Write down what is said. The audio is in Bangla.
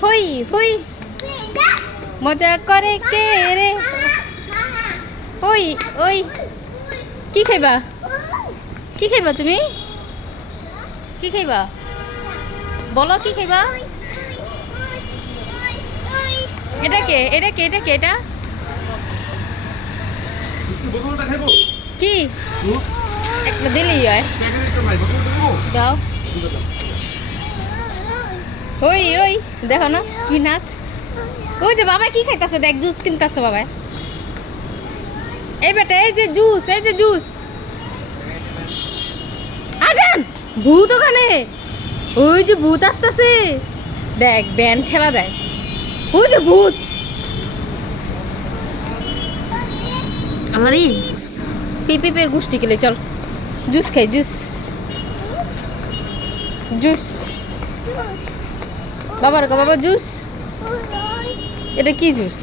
হুই হুই মজা করে কে রে ওই ওই কি খাইবা কি খাইবা তুমি কি খাইবা বলো কি খাইবা এটা কে এটা কে এটা কে এটা কি একটা দিলেই হয় দাও ওই ওই দেখো না কি নাচ ওই যে বাবা কি খাইতেছে দেখ জুস কিনতেছে বাবা এই বেটা এই যে জুস আজান ভূত ওখানে ওই যে ভূত আসতেছে দেখ ব্যান্ড ঠেলা দেয় ওই যে ভূত আরে পিপের গুষ্টি খেলে চল জুস খাই জুস জুস বাবার বাবা জুস এটা কি জুস